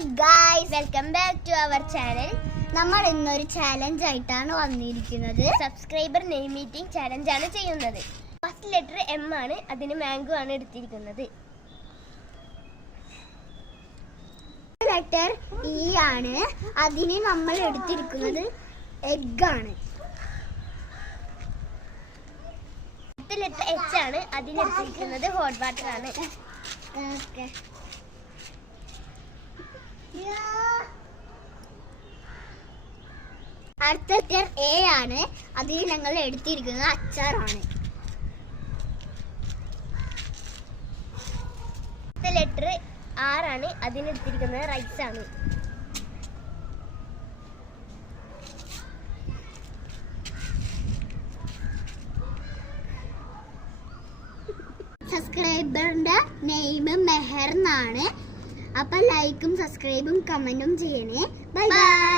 Guys, welcome back to our channel. നമ്മൾ ഇന്നൊരു challenge ആയിട്ടാണ് വന്നിരിക്കുന്നത്. സബ്സ്ക്രൈബർ നെയിം മീറ്റിംഗ് ചാലഞ്ച് ആണ് ചെയ്യുന്നത്. ഫസ്റ്റ് ലെറ്റർ എം ആണ്, അതിന് മാംഗോ ആണ് എടുത്തിരിക്കുന്നത്. ലെറ്റർ ഇ ആണ്, അതിന് നമ്മൾ എടുത്തിരിക്കുന്നത് എഗ് ആണ്. അടുത്ത ലെറ്റർ എച്ച് ആണ്, അതിന് എടുത്തിരിക്കുന്നത് ഹോട്ട് വാട്ടർ ആണ്. അടുത്ത ലെറ്റർ എ ആണ്, അതിൽ ഞങ്ങൾ എടുത്തിരിക്കുന്നത് അച്ചാറാണ്. അടുത്ത ലെറ്റർ ആർ ആണ്, അതിനെടുത്തിരിക്കുന്നത് റൈസ് ആണ്. സബ്സ്ക്രൈബറിന്റെ നെയിം മെഹർ എന്നാണ്. അപ്പൊ ലൈക്കും സബ്സ്ക്രൈബും കമന്റും ചെയ്യണേ. Bye bye.